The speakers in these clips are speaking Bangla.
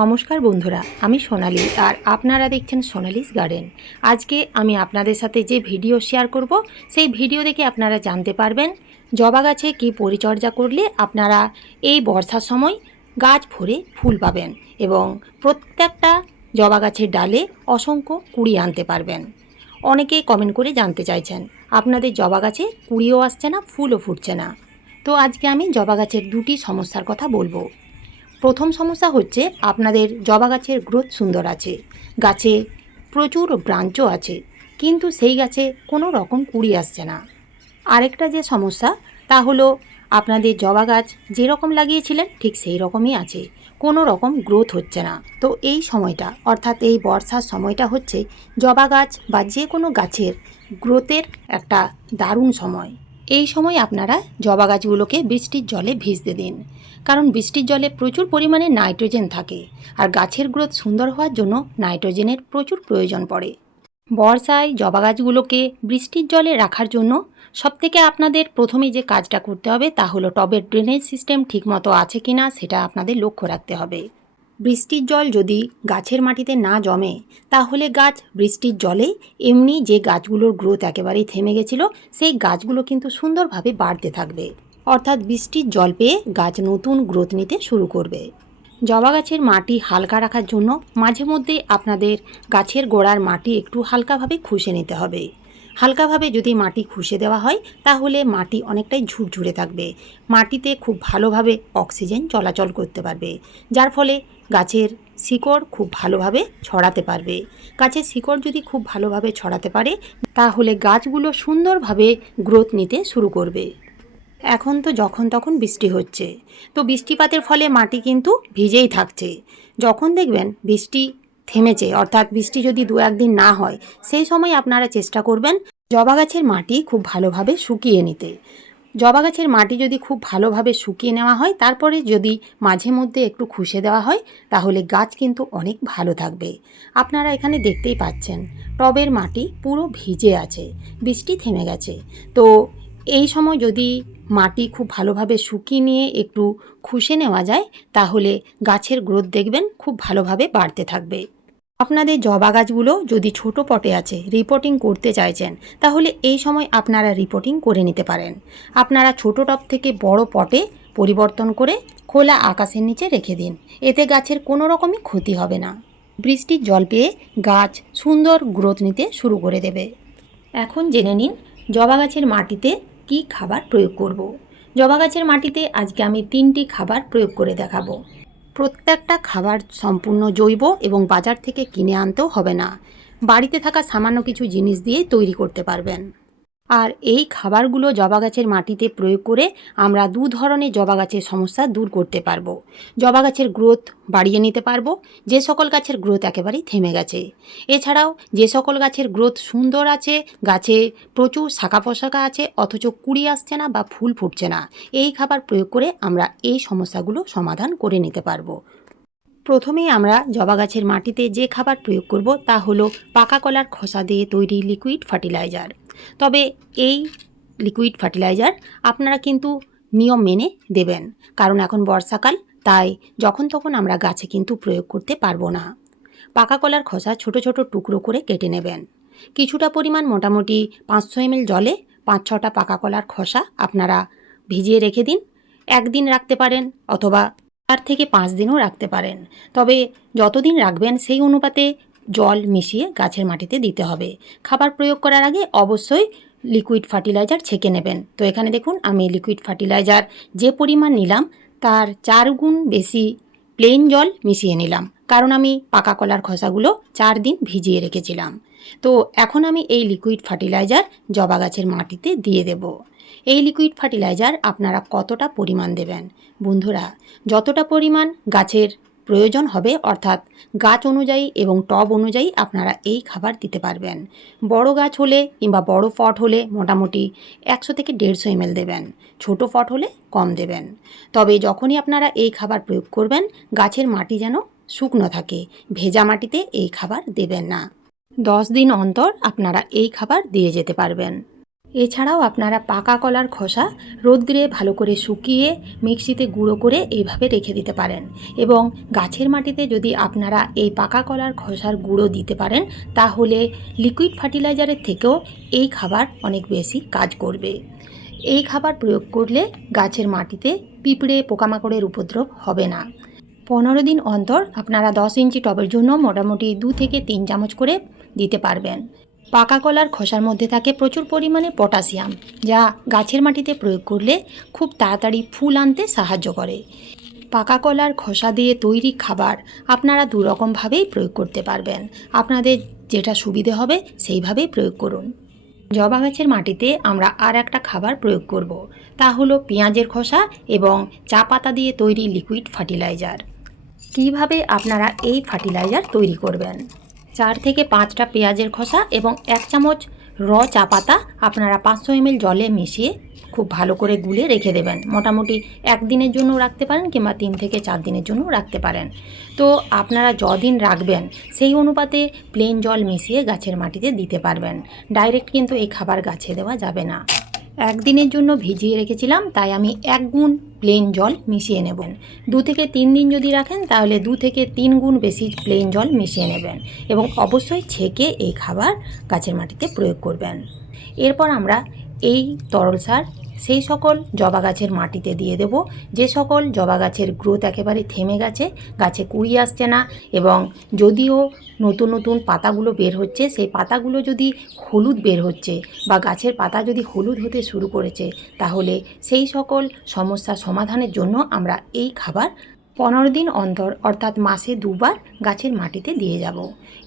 নমস্কার বন্ধুরা, আমি সোনালি আর আপনারা দেখছেন সোনালিস গার্ডেন। আজকে আমি আপনাদের সাথে যে ভিডিও শেয়ার করব, সেই ভিডিও দেখে আপনারা জানতে পারবেন জবা গাছে কী পরিচর্যা করলে আপনারা এই বর্ষার সময় গাছ ভরে ফুল পাবেন এবং প্রত্যেকটা জবা গাছের ডালে অসংখ্য কুড়ি আনতে পারবেন। অনেকেই কমেন্ট করে জানতে চাইছেন, আপনাদের জবা গাছে কুড়িও আসছে না, ফুলও ফুটছে না? তো আজকে আমি জবা গাছের দুটি সমস্যার কথা বলব। প্রথম সমস্যা হচ্ছে আপনাদের জবা গাছের গ্রোথ সুন্দর আছে, গাছে প্রচুর ব্রাঞ্চও আছে, কিন্তু সেই গাছে কোনো রকম কুড়ি আসছে না। আরেকটা যে সমস্যা, তা হলো আপনাদের জবা গাছ যেরকম লাগিয়েছিলেন, ঠিক সেই রকমই আছে, কোনো রকম গ্রোথ হচ্ছে না। তো এই সময়টা, অর্থাৎ এই বর্ষার সময়টা হচ্ছে জবা গাছ বা যে কোনো গাছের গ্রোথের একটা দারুণ সময়। এই সময় আপনারা জবা গাছগুলোকে বৃষ্টির জলে ভিজতে দিন। কারণ বৃষ্টির জলে প্রচুর পরিমাণে নাইট্রোজেন থাকে আর গাছের গ্রোথ সুন্দর হওয়ার জন্য নাইট্রোজেনের প্রচুর প্রয়োজন পড়ে। বর্ষায় জবা গাছগুলোকে বৃষ্টির জলে রাখার জন্য সবথেকে আপনাদের প্রথমে যে কাজটা করতে হবে তা হলো টবের ড্রেনেজ সিস্টেম ঠিকমতো আছে কিনা সেটা আপনাদের লক্ষ্য রাখতে হবে। বৃষ্টির জল যদি গাছের মাটিতে না জমে, তাহলে গাছ বৃষ্টির জলে এমনি যে গাছগুলোর গ্রোথ একেবারেই থেমে গেছিল, সেই গাছগুলো কিন্তু সুন্দরভাবে বাড়তে থাকবে। অর্থাৎ বৃষ্টির জল পেয়ে গাছ নতুন গ্রোথ নিতে শুরু করবে। জবা গাছের মাটি হালকা রাখার জন্য মাঝে মধ্যে আপনাদের গাছের গোড়ার মাটি একটু হালকাভাবে খুশে নিতে হবে। হালকাভাবে যদি মাটি খুশে দেওয়া হয়, তাহলে মাটি অনেকটাই ঝুরঝুরে থাকবে। মাটিতে খুব ভালোভাবে অক্সিজেন চলাচল করতে পারবে, যার ফলে গাছের শিকড় খুব ভালোভাবে ছড়াতে পারবে। গাছের শিকড় যদি খুব ভালোভাবে ছড়াতে পারে, তাহলে গাছগুলো সুন্দরভাবে গ্রোথ নিতে শুরু করবে। এখন তো যখন তখন বৃষ্টি হচ্ছে। তো বৃষ্টিপাতের ফলে মাটি কিন্তু ভিজেই থাকছে। যখন দেখবেন বৃষ্টি থেমেছে, অর্থাৎ বৃষ্টি যদি দু একদিন না হয়, সেই সময় আপনারা চেষ্টা করবেন জবা গাছের মাটি খুব ভালোভাবে শুকিয়ে নিতে। জবা গাছের মাটি যদি খুব ভালোভাবে শুকিয়ে নেওয়া হয়, তারপরে যদি মাঝে মধ্যে একটু খুশে দেওয়া হয়, তাহলে গাছ কিন্তু অনেক ভালো থাকবে। আপনারা এখানে দেখতেই পাচ্ছেন, টবের মাটি পুরো ভিজে আছে, বৃষ্টি থেমে গেছে। তো এই সময় যদি মাটি খুব ভালোভাবে শুকিয়ে নিয়ে একটু খুশে নেওয়া যায়, তাহলে গাছের গ্রোথ দেখবেন খুব ভালোভাবে বাড়তে থাকবে। আপনাদের জবা গাছগুলো যদি ছোট পটে আছে রিপোর্টিং করতে চাইছেন, তাহলে এই সময় আপনারা রিপোর্টিং করে নিতে পারেন। আপনারা ছোট টব থেকে বড় পটে পরিবর্তন করে খোলা আকাশের নিচে রেখে দিন। এতে গাছের কোনো রকমই ক্ষতি হবে না। বৃষ্টির জল পেয়ে গাছ সুন্দর গ্রোথ নিতে শুরু করে দেবে। এখন জেনে নিন জবা গাছের মাটিতে কি খাবার প্রয়োগ করব। জবা গাছের মাটিতে আজকে আমি তিনটি খাবার প্রয়োগ করে দেখাবো। প্রত্যেকটা খাবার সম্পূর্ণ জৈব এবং বাজার থেকে কিনে আনতেও হবে না। বাড়িতে থাকা সামান্য কিছু জিনিস দিয়েই তৈরি করতে পারবেন। আর এই খাবারগুলো জবা গাছের মাটিতে প্রয়োগ করে আমরা দু ধরনের জবা গাছের সমস্যা দূর করতে পারব। জবা গাছের গ্রোথ বাড়িয়ে নিতে পারব, যে সকল গাছের গ্রোথ একেবারেই থেমে গেছে। এছাড়াও যে সকল গাছের গ্রোথ সুন্দর আছে, গাছে প্রচুর শাখা পোশাকা আছে, অথচ কুড়ি আসছে না বা ফুল ফুটছে না, এই খাবার প্রয়োগ করে আমরা এই সমস্যাগুলো সমাধান করে নিতে পারব। প্রথমেই আমরা জবা গাছের মাটিতে যে খাবার প্রয়োগ করব তা হলো পাকা কলার খোসা দিয়ে তৈরি লিকুইড ফার্টিলাইজার। তবে এই লিকুইড ফার্টিলাইজার আপনারা কিন্তু নিয়ম মেনে দেবেন। কারণ এখন বর্ষাকাল, তাই যখন তখন আমরা গাছে কিন্তু প্রয়োগ করতে পারব না। পাকা কলার খোসা ছোট ছোট টুকরো করে কেটে নেবেন। কিছুটা পরিমাণ মোটামুটি পাঁচশো এমএল জলে পাঁচ ছটা পাকা কলার খোসা আপনারা ভিজিয়ে রেখে দিন। একদিন রাখতে পারেন অথবা চার থেকে পাঁচ দিনও রাখতে পারেন। তবে যতদিন রাখবেন সেই অনুপাতে জল মিশিয়ে গাছের মাটিতে দিতে হবে। খাবার প্রয়োগ করার আগে অবশ্যই লিকুইড ফার্টিলাইজার ছেঁকে নেবেন। তো এখানে দেখুন, আমি লিকুইড ফার্টিলাইজার যে পরিমাণ নিলাম, তার চার গুণ বেশি প্লেন জল মিশিয়ে নিলাম। কারণ আমি পাকা কলার খোসাগুলো চার দিন ভিজিয়ে রেখেছিলাম। তো এখন আমি এই লিকুইড ফার্টিলাইজার জবা গাছের মাটিতে দিয়ে দেব। এই লিকুইড ফার্টিলাইজার আপনারা কতটা পরিমাণ দেবেন? বন্ধুরা, যতটা পরিমাণ গাছের প্রয়োজন হবে, অর্থাৎ গাছ অনুযায়ী এবং টব অনুযায়ী আপনারা এই খাবার দিতে পারবেন। বড় গাছ হলে কিংবা বড় পট হলে মোটামুটি একশো থেকে দেড়শো এমএল দেবেন, ছোট পট হলে কম দেবেন। তবে যখনই আপনারা এই খাবার প্রয়োগ করবেন, গাছের মাটি যেন শুকনো থাকে, ভেজা মাটিতে এই খাবার দেবেন না। দশ দিন অন্তর আপনারা এই খাবার দিয়ে যেতে পারবেন। এছাড়াও আপনারা পাকা কলার খোসা রোদ্রে ভালো করে শুকিয়ে মিক্সিতে গুঁড়ো করে এইভাবে রেখে দিতে পারেন। এবং গাছের মাটিতে যদি আপনারা এই পাকা কলার খোসার গুঁড়ো দিতে পারেন, তাহলে লিকুইড ফার্টিলাইজারের থেকেও এই খাবার অনেক বেশি কাজ করবে। এই খাবার প্রয়োগ করলে গাছের মাটিতে পিঁপড়ে, পোকামাকড়ের উপদ্রব হবে না। পনেরো দিন অন্তর আপনারা দশ ইঞ্চি টবের জন্য মোটামুটি দু থেকে তিন চামচ করে দিতে পারবেন। পাকা কলার খোসার মধ্যে থাকে প্রচুর পরিমাণে পটাশিয়াম, যা গাছের মাটিতে প্রয়োগ করলে খুব তাড়াতাড়ি ফুল আনতে সাহায্য করে। পাকা কলার খোসা দিয়ে তৈরি খাবার আপনারা দু রকমভাবেই প্রয়োগ করতে পারবেন। আপনাদের যেটা সুবিধে হবে সেইভাবেই প্রয়োগ করুন। জবা গাছের মাটিতে আমরা আর একটা খাবার প্রয়োগ করব, তা হলো পেঁয়াজের খোসা এবং চা পাতা দিয়ে তৈরি লিকুইড ফার্টিলাইজার। কীভাবে আপনারা এই ফার্টিলাইজার তৈরি করবেন? চার থেকে পাঁচটা পেঁয়াজের খোসা এবং এক চামচ র চা পাতা আপনারা পাঁচশো এমএল জলে মিশিয়ে খুব ভালো করে গুলে রেখে দেবেন। মোটামুটি একদিনের জন্য রাখতে পারেন কিংবা তিন থেকে চার দিনের জন্য রাখতে পারেন। তো আপনারা যদিন রাখবেন, সেই অনুপাতে প্লেন জল মিশিয়ে গাছের মাটিতে দিতে পারবেন। ডাইরেক্ট কিন্তু এই খাবার গাছে দেওয়া যাবে না। একদিনের জন্য ভিজিয়ে রেখেছিলাম, তাই আমি এক গুণ প্লেন জল মিশিয়ে নেবেন। দু থেকে তিন দিন যদি রাখেন, তাহলে দু থেকে তিন গুণ বেশি প্লেন জল মিশিয়ে নেবেন এবং অবশ্যই ছেঁকে এই খাবার গাছের মাটিতে প্রয়োগ করবেন। এরপর আমরা এই তরল সার সেই সকল জবা গাছের মাটিতে দিয়ে দেব। যে সকল জবা গাছের গ্রোথ একেবারে থেমে গেছে, গাছে কুড়ি আসছে না এবং যদিও নতুন নতুন পাতাগুলো বের হচ্ছে, সেই পাতাগুলো যদি হলুদ বের হচ্ছে বা গাছের পাতা যদি হলুদ হতে শুরু করেছে, তাহলে সেই সকল সমস্যা সমাধানের জন্য আমরা এই খাবার পনেরো দিন অন্তর অর্থাৎ মাসে দুবার গাছের মাটিতে দিয়ে যাব।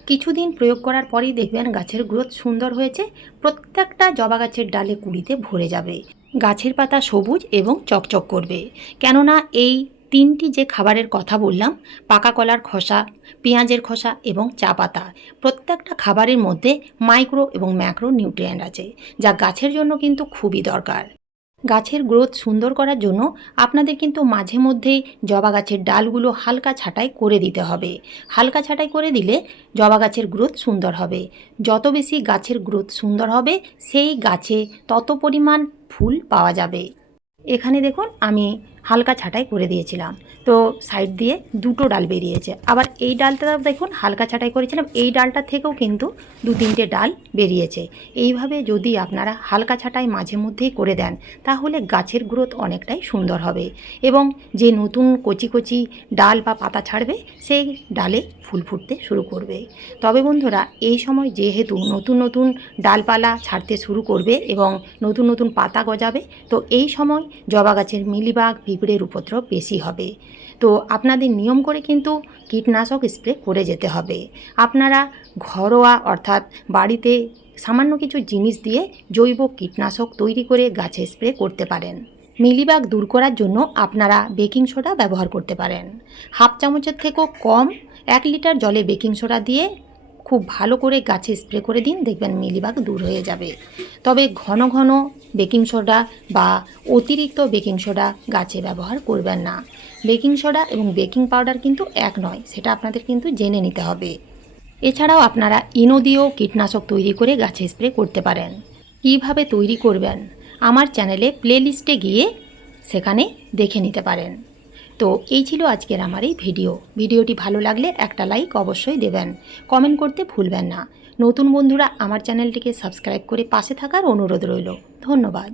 কিছুদিন প্রয়োগ করার পরেই দেখবেন গাছের গ্রোথ সুন্দর হয়েছে, প্রত্যেকটা জবা গাছের ডালে কুড়িতে ভরে যাবে। গাছের পাতা সবুজ এবং চকচক করবে। কেননা এই তিনটি যে খাবারের কথা বললাম, পাকা কলার খোসা, পেঁয়াজের খোসা এবং চা পাতা, প্রত্যেকটা খাবারের মধ্যে মাইক্রো এবং ম্যাক্রো নিউট্রিয়েন্ট আছে, যা গাছের জন্য কিন্তু খুবই দরকার। গাছের গ্রোথ সুন্দর করার জন্য আপনাদের কিন্তু মাঝে মধ্যেই জবা গাছের ডালগুলো হালকা ছাঁটাই করে দিতে হবে। হালকা ছাঁটাই করে দিলে জবা গাছের গ্রোথ সুন্দর হবে। যত বেশি গাছের গ্রোথ সুন্দর হবে, সেই গাছে তত পরিমাণ ফুল পাওয়া যাবে। এখানে দেখুন, আমি হালকা ছাঁটাই করে দিয়েছিলাম। তো সাইড দিয়ে দুটো ডাল বেরিয়েছে। আবার এই ডালটা দেখুন, হালকা ছাঁটাই করেছিলাম। এই ডালটা থেকেও কিন্তু দু তিনটে ডাল বেরিয়েছে। এইভাবে যদি আপনারা হালকা ছাঁটাই মাঝে মধ্যেই করে দেন, তাহলে গাছের গ্রোথ অনেকটাই সুন্দর হবে। এবং যে নতুন কচি কচি ডাল বা পাতা ছাড়বে, সেই ডালে ফুল ফুটতে শুরু করবে। তবে বন্ধুরা, এই সময় যেহেতু নতুন নতুন ডালপালা ছাড়তে শুরু করবে এবং নতুন নতুন পাতা গজাবে, তো এই সময় জবা গাছের মিলিবাগ পিঁপড়ের উপদ্রব বেশি হবে। তো আপনাদের নিয়ম করে কিন্তু কীটনাশক স্প্রে করে যেতে হবে। আপনারা ঘরোয়া অর্থাৎ বাড়িতে সামান্য কিছু জিনিস দিয়ে জৈব কীটনাশক তৈরি করে গাছে স্প্রে করতে পারেন। মিলিবাগ দূর করার জন্য আপনারা বেকিং সোডা ব্যবহার করতে পারেন। হাফ চামচের থেকেও কম এক লিটার জলে বেকিং সোডা দিয়ে খুব ভালো করে গাছে স্প্রে করে দিন, দেখবেন মিলিবাগ দূর হয়ে যাবে। তবে ঘন ঘন বেকিং সোডা বা অতিরিক্ত বেকিং সোডা গাছে ব্যবহার করবেন না। বেকিং সোডা এবং বেকিং পাউডার কিন্তু এক নয়, সেটা আপনাদের কিন্তু জেনে নিতে হবে। এছাড়াও আপনারা ইনো দিয়েও কীটনাশক তৈরি করে গাছে স্প্রে করতে পারেন। কীভাবে তৈরি করবেন? আমার চ্যানেলে প্লেলিস্টে গিয়ে সেখানে দেখে নিতে পারেন। তো এই ছিল আজকের আমার এই ভিডিও। ভিডিওটি ভালো লাগলে একটা লাইক অবশ্যই দেবেন। কমেন্ট করতে ভুলবেন না। নতুন বন্ধুরা আমার চ্যানেলটিকে সাবস্ক্রাইব করে পাশে থাকার অনুরোধ রইল। ধন্যবাদ।